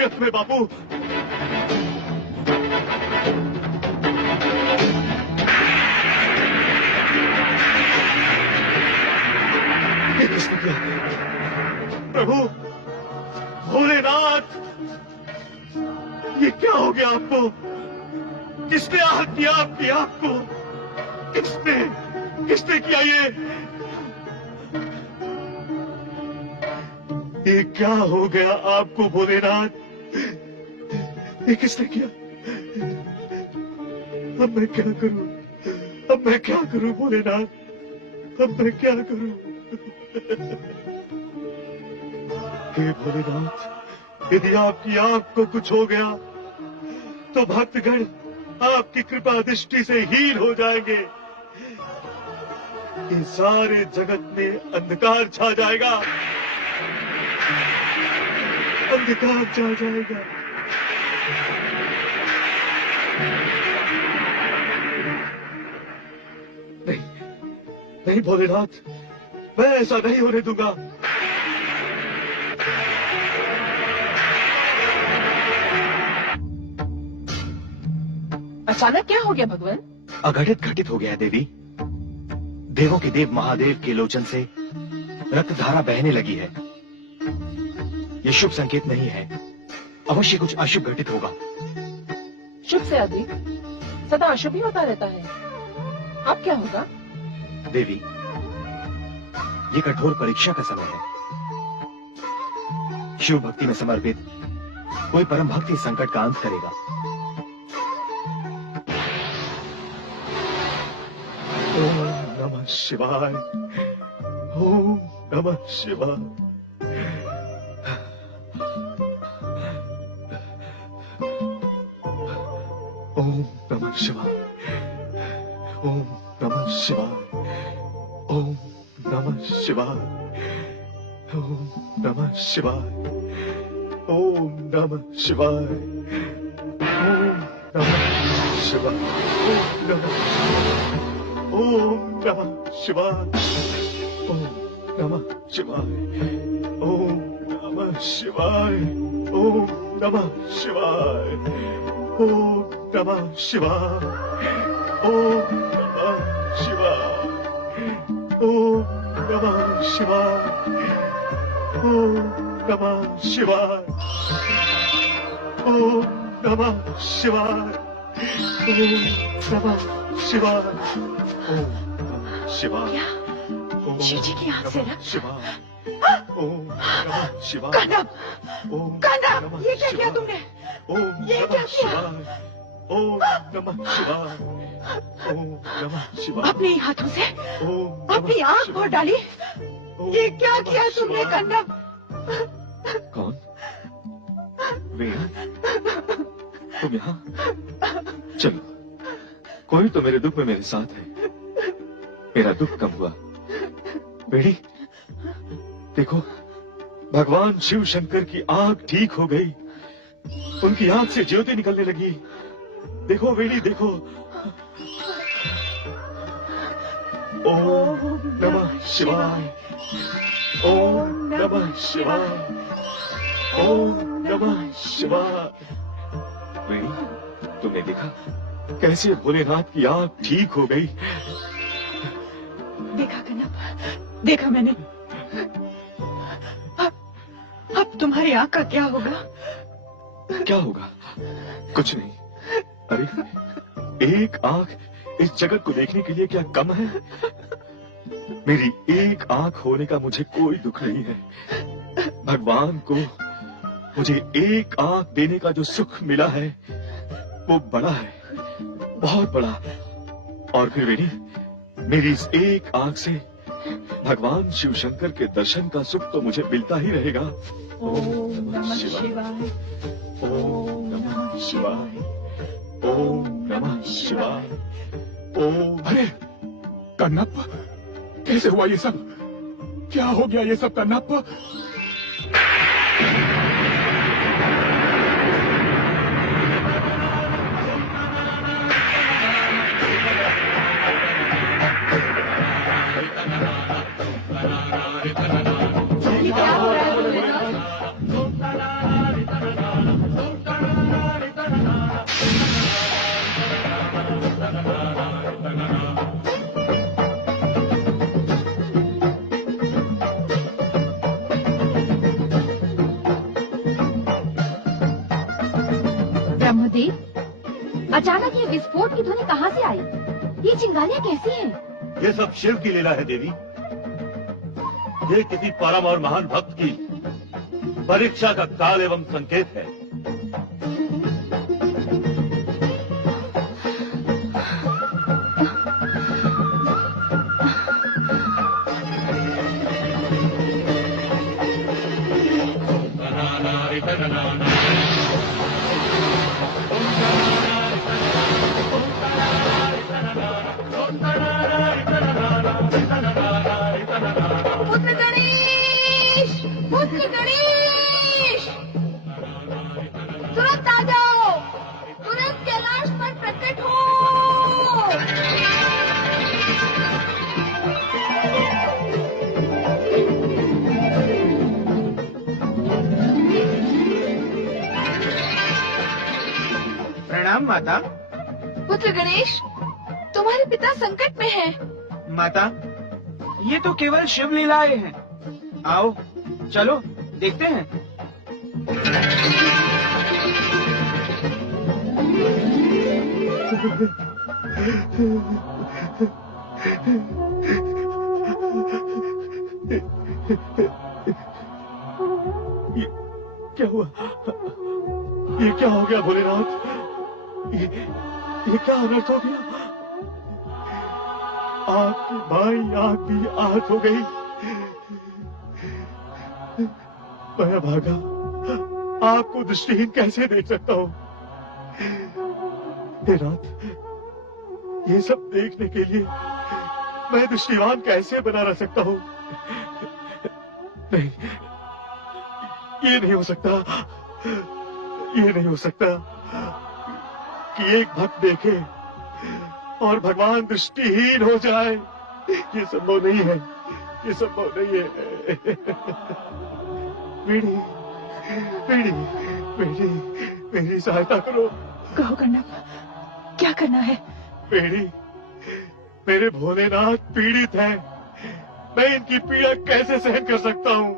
गया तुम्हें बापू? ये किसने किया? प्रभु भोलेनाथ, ये क्या हो गया आपको? किसने आहत किया आपकी आंख को? किसने किया ये क्या हो गया आपको भोलेनाथ? ये किसने किया? अब मैं क्या करूं? अब मैं क्या करूं भोलेनाथ? अब मैं क्या करूं? हे भोलेनाथ, यदि आपकी आंख को कुछ हो गया तो भक्तगण आपकी कृपा दृष्टि से हीन हो जाएंगे। ये सारे जगत में अंधकार छा जाएगा, अंधकार छा जाएगा। नहीं, नहीं भोलेनाथ, मैं ऐसा नहीं होने दूंगा। अचानक क्या हो गया भगवान? अघटित घटित हो गया है देवी। देवों के देव महादेव के लोचन से रक्तधारा बहने लगी है। ये शुभ संकेत नहीं है, अवश्य कुछ अशुभ घटित होगा। शुभ से अधिक सदा अशुभ ही होता रहता है। अब क्या होगा? देवी, ये कठोर परीक्षा का समय है। शिव भक्ति में समर्पित कोई परम भक्त इस संकट का अंत करेगा। ओम नमः शिवाय, ओम नमः शिवाय। ओम नमः शिवाय, ओम नमः शिवाय, ओम नमः शिवाय, ओम नमः शिवाय, ओम नमः शिवाय, ओम नमः शिवाय, ओम नमः शिवाय, ओम नमः शिवाय, ओम नमः शिवाय, ओम नमः शिवाय, ओम नमः शिवाय, ओम नमः शिवाय, ओम नमः शिवाय, ओम नमः शिवाय, ओम नमः शिवाय, ओम नमः शिवाय, ओम नमः शिवाय, शिव जी की आंख से शिवाय, ओम नमः शिवाय, कनब, ये क्या किया तुमने? ओम ये क्या किया? ओम नमः शिवाय, ओम नमः शिवाय। अपने ही हाथों से ओम अपनी आंख को डाली। ये क्या किया तुमने कन्नब? कौन? वीणा, तुम यहाँ? चलो, कोई तो मेरे दुख में मेरे साथ है। मेरा दुख कम हुआ। बेड़ी, देखो, भगवान शिव शंकर की आंख ठीक हो गई। उनकी आंख से ज्योति निकलने लगी। देखो बेड़ी, देखो। ओम नमः शिवाय, ओम नमः शिवाय, ओम नमः शिवाय। बेड़ी, तुमने देखा कैसे भोलेनाथ की आंख ठीक हो गई? देखा कनब, देखा मैंने। अब तुम्हारी आंख का क्या होगा? क्या होगा? कुछ नहीं। अरे, एक आंख इस जगत को देखने के लिए क्या कम है? मेरी एक आंख होने का मुझे कोई दुख नहीं है। भगवान को मुझे एक आंख देने का जो सुख मिला है वो बड़ा है, बहुत बड़ा। और फिर मेरी इस एक आंख से भगवान शिव शंकर के दर्शन का सुख तो मुझे मिलता ही रहेगा। ओम नमः शिवाय, ओम नमः शिवाय, ओम नमः शिवाय, ओम। अरे कन्नप, कैसे हुआ ये सब? क्या हो गया ये सब कन्नप? ब्रह्मदेव, अचानक ये विस्फोट की ध्वनि कहाँ से आई? ये चिंगारियाँ कैसी हैं? ये सब शिव की लीला है देवी। ये किसी परम और महान भक्त की परीक्षा का काल एवं संकेत है। पुत्र गणेश, पुत्र गणेश, तुरंत आ जाओ, तुरंत कैलाश पर प्रकट हो। प्रणाम माता। पुत्र गणेश, तुम्हारे पिता संकट में हैं। माता, ये तो केवल शिव लीलाएं हैं। आओ चलो देखते हैं। ये क्या हुआ? ये क्या हो गया भोलेनाथ? ये क्या अनर्थ हो गया? आपकी भाई आग भी आहत हो गई। मैं भागा, आपको दृष्टिहीन कैसे देख सकता हूँ? हे नाथ, ये सब देखने के लिए मैं दृष्टिवान कैसे बना रह सकता हूँ? नहीं, ये नहीं हो सकता। ये नहीं हो सकता कि एक भक्त देखे और भगवान दृष्टिहीन हो जाए। ये संभव नहीं है, ये संभव नहीं है। मेरी मेरी मेरी मेरी सहायता करो। कहो कन्नप, क्या करना है? मेरे भोलेनाथ पीड़ित हैं। मैं इनकी पीड़ा कैसे सहन कर सकता हूँ?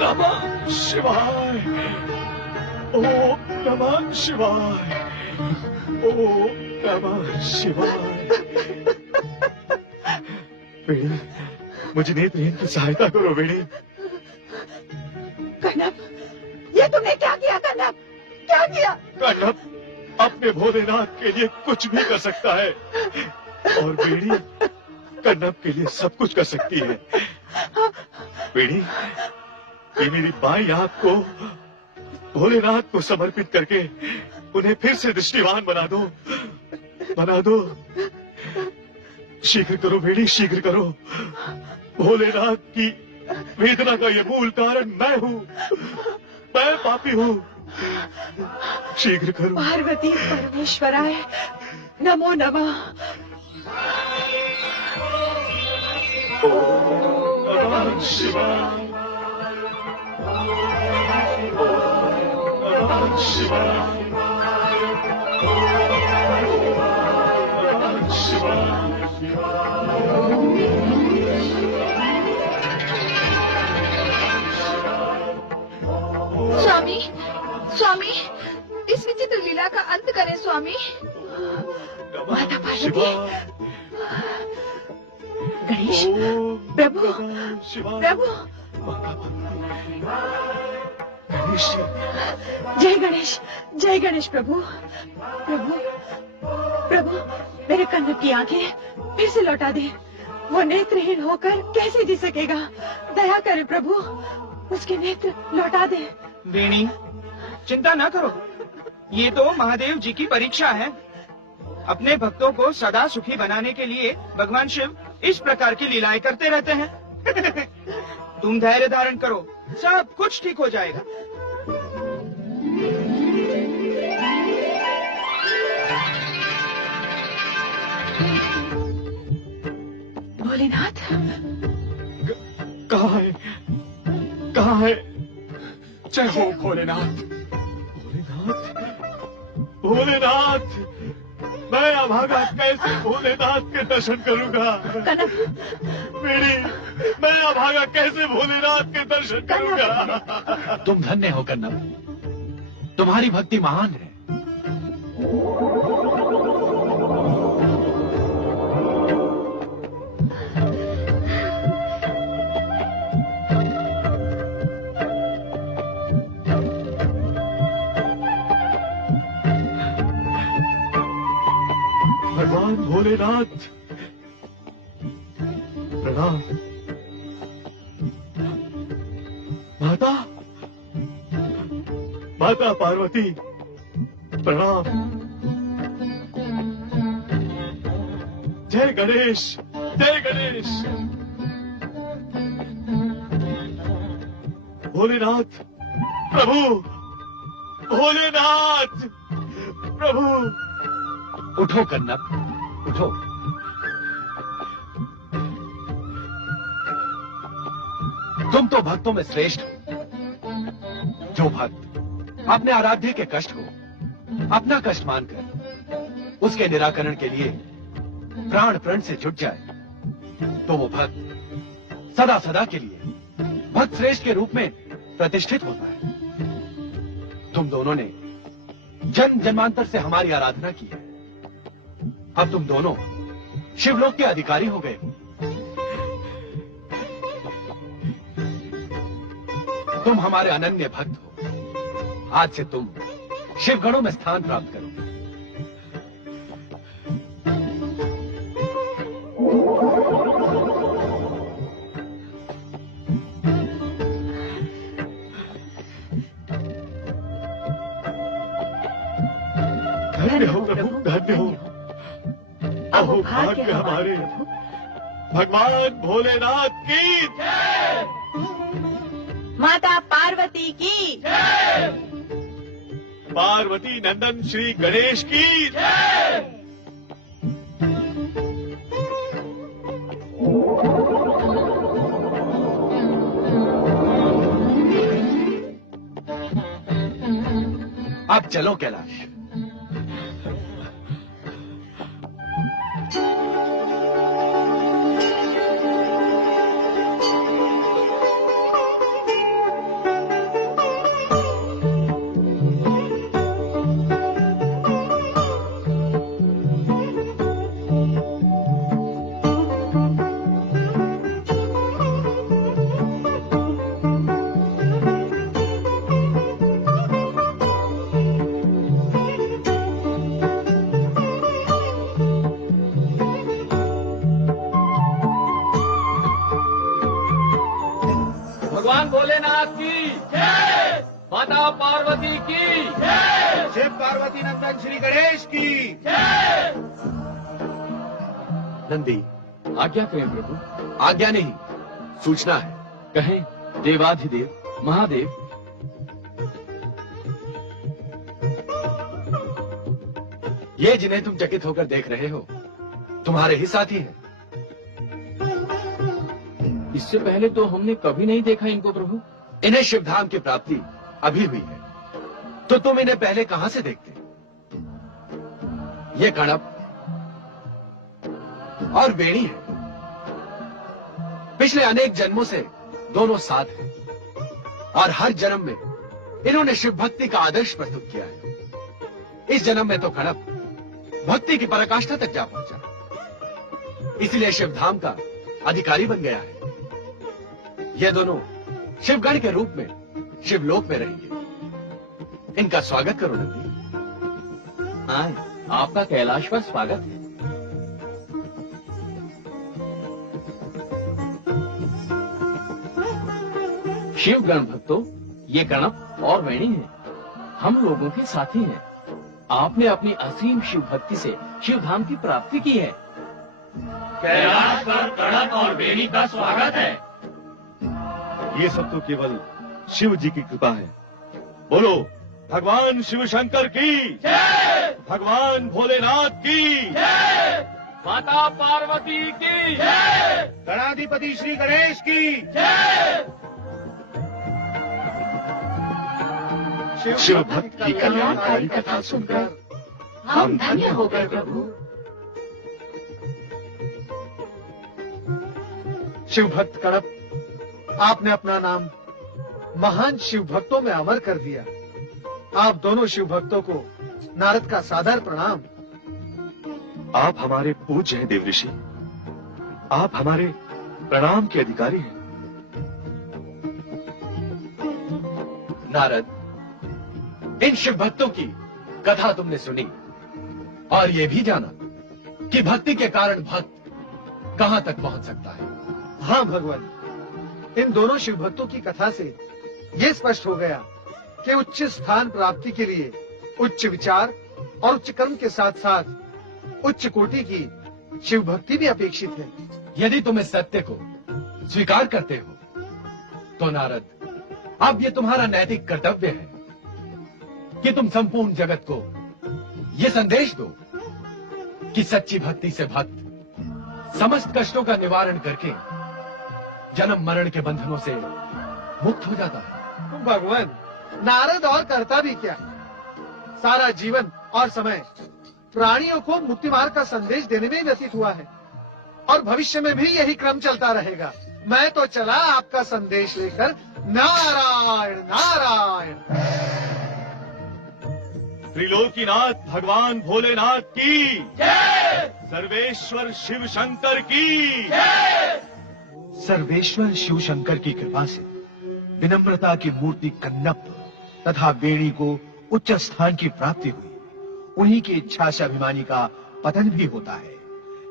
नमः शिवाय, ओम नमः शिवाय, ओम नमः शिवाय। बेड़ी, मुझे नेत्रहीन की सहायता करो बेड़ी। कन्नप, ये तुमने क्या किया? कन्नप, क्या किया? कन्नप अपने भोलेनाथ के लिए कुछ भी कर सकता है और बेड़ी कन्नप के लिए सब कुछ कर सकती है। बेड़ी, ये मेरी बाई आंख को भोलेनाथ को समर्पित करके उन्हें फिर से दृष्टिवान बना दो, बना दो। शीघ्र करो बेड़ी, शीघ्र करो। भोलेनाथ की वेदना का ये मूल कारण मैं हूँ, मैं पापी हूँ। शीघ्र करो। पार्वती परमेश्वराय नमो नमः। ओम नमः शिवाय, ओम नमः शिवाय, ओम नमः शिवाय। स्वामी, स्वामी, इस विचित्र लीला का अंत करें स्वामी। माता पार्वती, गणेश, प्रभु, प्रभु, गणेश, जय गणेश, जय गणेश प्रभु। प्रभु, प्रभु, मेरे कन्नप की आंखें फिर से लौटा दे। वो नेत्रहीन होकर कैसे जी सकेगा? दया करे प्रभु, उसके नेत्र लौटा दे। वेणी, चिंता न करो, ये तो महादेव जी की परीक्षा है। अपने भक्तों को सदा सुखी बनाने के लिए भगवान शिव इस प्रकार की लीलाएं करते रहते हैं। तुम धैर्य धारण करो, सब कुछ ठीक हो जाएगा। भोलेनाथ, कहाँ है? कहाँ है? जय हो भोलेनाथ। भोलेनाथ, भोलेनाथ, मैं अभागा कैसे भोलेनाथ के दर्शन करूंगा? कनक, मैं अभागा कैसे भोलेनाथ के दर्शन करूंगा? तुम धन्य हो कन्नप, तुम्हारी भक्ति महान है। भगवान भोलेनाथ प्रणाम। माता माता पार्वती प्रणाम। जय गणेश, जय गणेश। भोलेनाथ प्रभु, भोलेनाथ प्रभु। उठो कन्नप, उठो। तुम तो भक्तों में श्रेष्ठ हो। जो भक्त अपने आराध्य के कष्ट को अपना कष्ट मानकर उसके निराकरण के लिए प्राण प्रण से जुट जाए, तो वो भक्त सदा सदा के लिए भक्त श्रेष्ठ के रूप में प्रतिष्ठित होता है। तुम दोनों ने जन्म जन्मांतर से हमारी आराधना की है। अब तुम दोनों शिवलोक के अधिकारी हो गए हो। तुम हमारे अनन्य भक्त हो। आज से तुम शिवगणों में स्थान प्राप्त करो। धन्य हो प्रभु, धन्य हो। अहो भाग्य हमारे। भगवान भोलेनाथ की जय। माता पार्वती की जय। पार्वती नंदन श्री गणेश की जय। अब चलो कैलाश। भगवान भोलेनाथ की जय। माता पार्वती की जय। शिव पार्वती नंदन श्री गणेश की जय। नंदी, आज्ञा करें प्रभु। आज्ञा नहीं, सूचना है। कहें देवाधिदेव महादेव। ये जिन्हें तुम चकित होकर देख रहे हो तुम्हारे ही साथी हैं। इससे पहले तो हमने कभी नहीं देखा इनको प्रभु। इन्हें शिवधाम की प्राप्ति अभी हुई है, तो तुम इन्हें पहले कहां से देखते? ये कणप और वेणी है। पिछले अनेक जन्मों से दोनों साथ हैं और हर जन्म में इन्होंने शिव भक्ति का आदर्श प्रस्तुत किया है। इस जन्म में तो कणप भक्ति की पराकाष्ठा तक जा पहुंचा, इसलिए शिवधाम का अधिकारी बन गया है। ये दोनों शिवगण के रूप में शिवलोक में रहेंगे। इनका स्वागत करो नंदी। आए, आपका कैलाश पर स्वागत है। शिवगण भक्तों, ये कणप और वेणी है, हम लोगों के साथी हैं। आपने अपनी असीम शिव भक्ति से शिवधाम की प्राप्ति की है। कैलाश पर कणप और वेणी का स्वागत है। ये सब तो केवल शिव जी की कृपा है। बोलो भगवान शिव शंकर की जय। भगवान भोलेनाथ की जय। माता पार्वती की जय। गणाधिपति श्री गणेश की जय। शिव भक्त की कल्याणकारी कथा सुनकर हम धन्य हो गए प्रभु। शिव भक्त कणप, आपने अपना नाम महान शिव भक्तों में अमर कर दिया। आप दोनों शिव भक्तों को नारद का सादर प्रणाम। आप हमारे पूज्य हैं देव ऋषि, आप हमारे प्रणाम के अधिकारी हैं। नारद, इन शिव भक्तों की कथा तुमने सुनी और ये भी जाना कि भक्ति के कारण भक्त कहां तक पहुंच सकता है। हाँ भगवान, इन दोनों शिव भक्तों की कथा से ये स्पष्ट हो गया कि उच्च स्थान प्राप्ति के लिए उच्च विचार और उच्च कर्म के साथ साथ उच्च कोटि की शिव भक्ति भी अपेक्षित है। यदि तुम इस सत्य को स्वीकार करते हो तो नारद, अब ये तुम्हारा नैतिक कर्तव्य है कि तुम संपूर्ण जगत को ये संदेश दो कि सच्ची भक्ति से भक्त समस्त कष्टों का निवारण करके जन्म मरण के बंधनों से मुक्त हो जाता है। भगवान, नारद और करता भी क्या, सारा जीवन और समय प्राणियों को मुक्ति मार्ग का संदेश देने में व्यतीत हुआ है और भविष्य में भी यही क्रम चलता रहेगा। मैं तो चला आपका संदेश लेकर। नारायण नारायण। त्रिलोकीनाथ भगवान भोलेनाथ की जय, सर्वेश्वर शिव शंकर की जय। सर्वेश्वर शिव शंकर की कृपा से विनम्रता की मूर्ति कन्नप तथा वेणी को उच्च स्थान की प्राप्ति हुई। उन्हीं की इच्छा से अभिमानी का पतन भी होता है।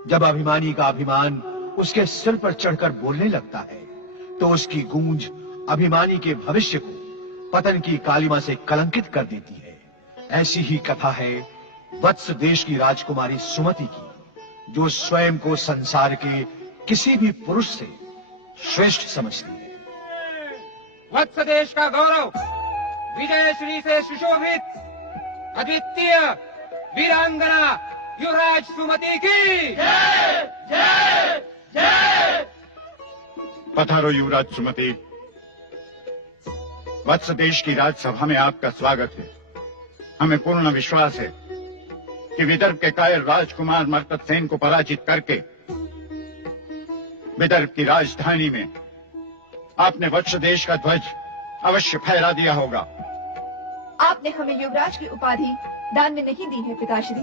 जब अभिमानी का अभिमान उसके सिर पर चढ़कर बोलने लगता है तो उसकी गूंज अभिमानी के भविष्य को पतन की कालिमा से कलंकित कर देती है। ऐसी ही कथा है वत्स देश की राजकुमारी सुमति की, जो स्वयं को संसार के किसी भी पुरुष से श्रेष्ठ समझती है। वत्स देश का गौरव, विजय श्री से सुशोभित अद्वितीय वीरांगना युवराज सुमति की जय जय जय। पधारो युवराज सुमति। वत्स देश की राजसभा में आपका स्वागत है। हमें पूर्ण विश्वास है कि विदर्भ के कायर राजकुमार मर्कतसेन को पराजित करके विदर्भ की राजधानी में आपने वत्स देश का ध्वज अवश्य फहरा दिया होगा। आपने हमें युवराज की उपाधि दान में नहीं दी है पिताश्री,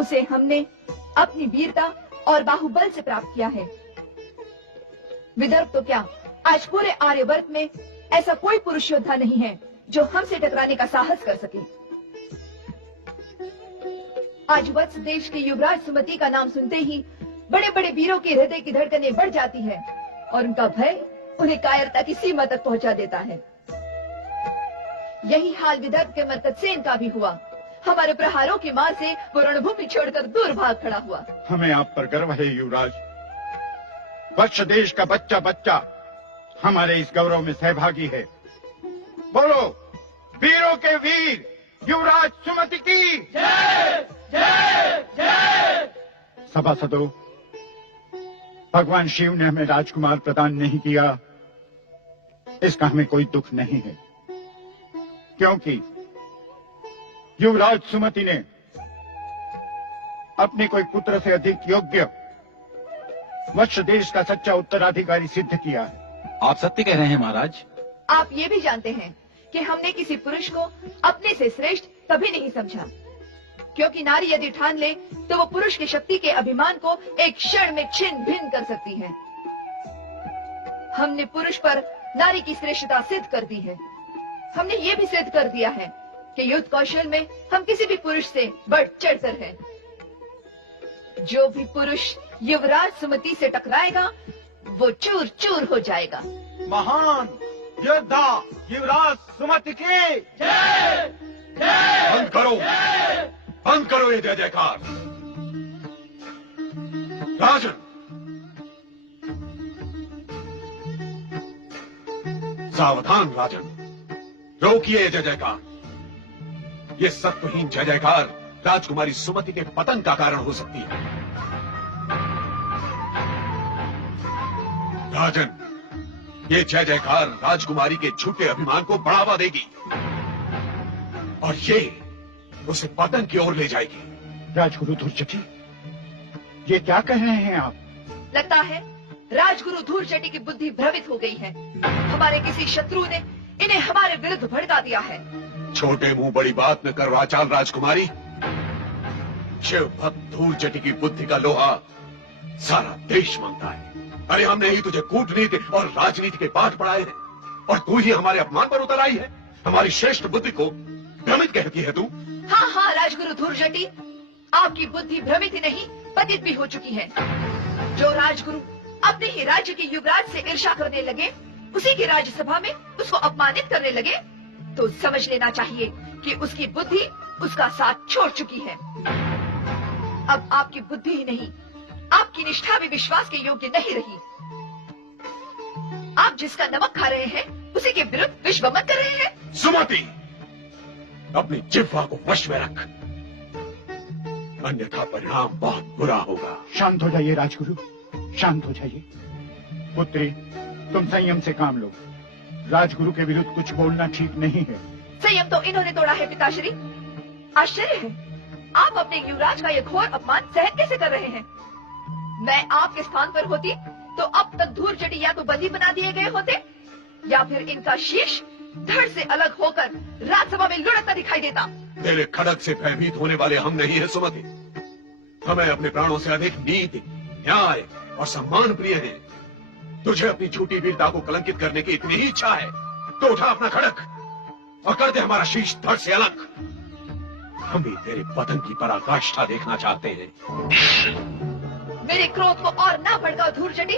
उसे हमने अपनी वीरता और बाहुबल से प्राप्त किया है। विदर्भ तो क्या, आज पूरे आर्यवर्त में ऐसा कोई पुरुष योद्धा नहीं है जो हमसे टकराने का साहस कर सके। आज वत्स देश के युवराज सुमति का नाम सुनते ही बड़े बड़े वीरों के हृदय की धड़कनें बढ़ जाती है और उनका भय उन्हें कायरता की सीमा तक पहुंचा देता है। यही हाल विदर्भ के मर्कतसेन का भी हुआ। हमारे प्रहारों की मार से वो रणभूमि छोड़कर दूर भाग खड़ा हुआ। हमें आप पर गर्व है युवराज। वत्स देश का बच्चा बच्चा हमारे इस गौरव में सहभागी है। बोलो, वीरों के वीर युवराज सुमति की जय जय जय। सभासदों, भगवान शिव ने हमें राजकुमार प्रदान नहीं किया, इसका हमें कोई दुख नहीं है, क्योंकि युवराज सुमति ने अपने कोई पुत्र से अधिक योग्य वत्स देश का सच्चा उत्तराधिकारी सिद्ध किया है। आप सत्य कह रहे हैं महाराज। आप ये भी जानते हैं कि हमने किसी पुरुष को अपने से श्रेष्ठ कभी नहीं समझा, क्योंकि नारी यदि ठान ले तो वो पुरुष की शक्ति के अभिमान को एक क्षण में छिन्न भिन्न कर सकती है। हमने पुरुष पर नारी की श्रेष्ठता सिद्ध कर दी है। हमने ये भी सिद्ध कर दिया है कि युद्ध कौशल में हम किसी भी पुरुष से बढ़ चढ़कर हैं। जो भी पुरुष युवराज सुमति से टकराएगा वो चूर चूर हो जाएगा। महान योद्धा युवराज सुमति की जय जय। बंद करो, बंद करो ये जय जयकार। राजन, सावधान राजन, रोकिए जय जयकार। ये सत्वहीन जय जयकार राजकुमारी सुमति के पतन का कारण हो सकती है। राजन, ये जय जयकार राजकुमारी के झूठे अभिमान को बढ़ावा देगी और ये उसे पतन की ओर ले जाएगी। राजगुरु धूर्जटी, ये क्या कह रहे हैं आप? लगता है राजगुरु धूर्जटी की बुद्धि भ्रमित हो गई है। हमारे किसी शत्रु ने इन्हें हमारे विरुद्ध भड़का दिया है। छोटे मुंह बड़ी बात न कर वाचाल राजकुमारी। शिव भक्त धूर्जटी की बुद्धि का लोहा सारा देश मांगता है। अरे हमने ही तुझे कूटनीति और राजनीति के पाठ पढ़ाए हैं और तू ही हमारे अपमान पर उतर आई है। हमारी श्रेष्ठ बुद्धि को भ्रमित कहती है तू। हाँ हाँ राजगुरु धूर्जटी, आपकी बुद्धि भ्रमित ही नहीं पतित भी हो चुकी है। जो राजगुरु अपने ही राज्य के युवराज से ईर्ष्या करने लगे, उसी की राज्यसभा में उसको अपमानित करने लगे, तो समझ लेना चाहिए कि उसकी बुद्धि उसका साथ छोड़ चुकी है। अब आपकी बुद्धि ही नहीं, आपकी निष्ठा भी विश्वास के योग्य नहीं रही। आप जिसका नमक खा रहे हैं, उसी के विरुद्ध विश्वमन कर रहे हैं। सुमति, अपनी जिह्वा को वश में रख, अन्यथा परिणाम बहुत बुरा होगा। शांत हो जाइए राजगुरु, शांत हो जाइए। पुत्री, तुम संयम से काम लो। राजगुरु के विरुद्ध कुछ बोलना ठीक नहीं है। संयम तो इन्होंने तोड़ा है पिताश्री। आश्चर्य है, आप अपने युवराज का यह घोर अपमान सहन कैसे कर रहे हैं? मैं आपके स्थान पर होती तो अब तक धूर्जटी या तो बंदी बना दिए गए होते, या फिर इनका शीश धड़ से अलग होकर राज्यसभा में लुढ़कता दिखाई देता। तेरे खड़क से भयभीत होने वाले हम नहीं है सुमति। हमें अपने प्राणों से अधिक नीति, न्याय और सम्मान प्रिय है। तुझे अपनी झूठी वीरता को कलंकित करने की इतनी ही इच्छा है तो उठा अपना खड़क और कर दे हमारा शीश धड़ से अलग। हम भी तेरे पतन की पराकाष्ठा देखना चाहते हैं। मेरे क्रोध को और ना भड़काओ धूर्जटी,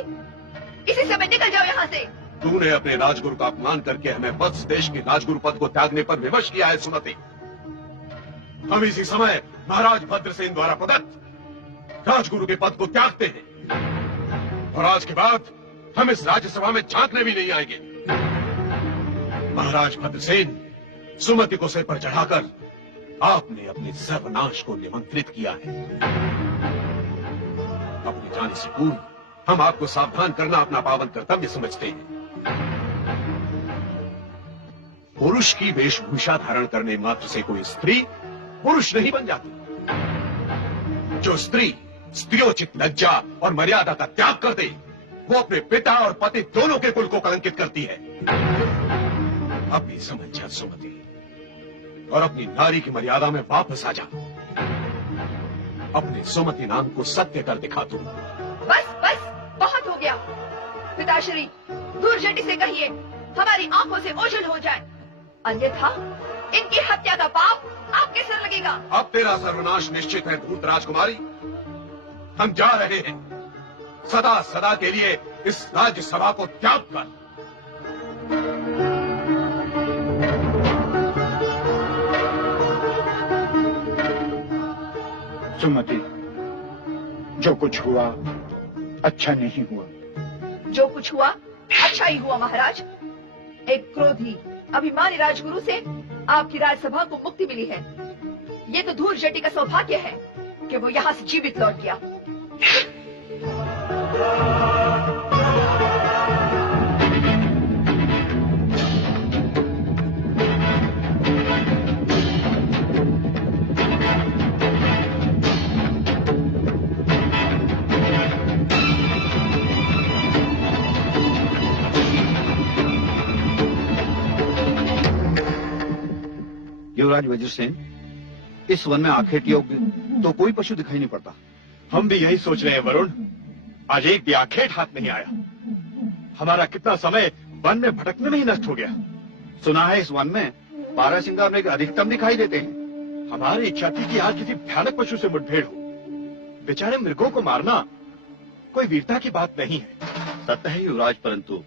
इसी समय निकल जाओ यहाँ से। तूने अपने राजगुरु का अपमान करके हमें वत्स देश के राजगुरु पद को त्यागने पर विवश किया है सुमति। हम इसी समय महाराज भद्रसेन द्वारा प्रदत्त राजगुरु के पद को त्यागते हैं और आज के बाद हम इस राज्यसभा में झांकने भी नहीं आएंगे। महाराज भद्रसेन, सुमति को सिर पर चढ़ाकर आपने अपने सर्वनाश को निमंत्रित किया है। अपने जाने से पूर्व हम आपको सावधान करना अपना पावन कर्तव्य समझते हैं। पुरुष की वेशभूषा धारण करने मात्र से कोई स्त्री पुरुष नहीं बन जाती। जो स्त्री स्त्रियोचित लज्जा और मर्यादा का त्याग कर दे, वो अपने पिता और पति दोनों के कुल को कलंकित करती है। अपनी समझ जा सुमति और अपनी नारी की मर्यादा में वापस आ जा। अपने सुमति नाम को सत्य कर दिखा तू। बस बस, बहुत हो गया। पिताश्री, धूर्जटी से कहिए हमारी आंखों से ओझल हो जाए, अन्यथा इनकी हत्या का पाप आपके सिर लगेगा। अब तेरा सर्वनाश निश्चित है धूर्त राजकुमारी। हम जा रहे हैं सदा सदा के लिए इस राज्यसभा को त्याग कर। सुमति, जो कुछ हुआ अच्छा नहीं हुआ। जो कुछ हुआ अच्छा ही हुआ महाराज। एक क्रोधी अभिमानी राजगुरु से आपकी राज्यसभा को मुक्ति मिली है। ये तो धूर्जटी का सौभाग्य है कि वो यहाँ से जीवित लौट गया। युवराज वज्रसेन, इस वन में आखेट योग्य तो कोई पशु दिखाई नहीं पड़ता। हम भी यही सोच रहे हैं वरुण। आज एक भी आखेट हाथ नहीं आया। हमारा कितना समय वन में भटकने में ही नष्ट हो गया। सुना है इस वन में बारहसिंगा में अधिकतम दिखाई देते हैं। हमारी इच्छा थी कि आज किसी भयानक पशु से मुठभेड़ हो। बेचारे मृगों को मारना कोई वीरता की बात नहीं है। सत्य है युवराज, परंतु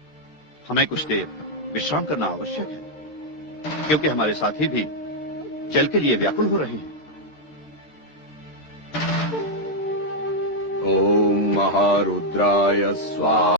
हमें कुछ देर विश्राम करना आवश्यक है, क्योंकि हमारे साथी भी जल के लिए व्याकुल हो रहे हैं। ओम महारुद्राय स्वाहा।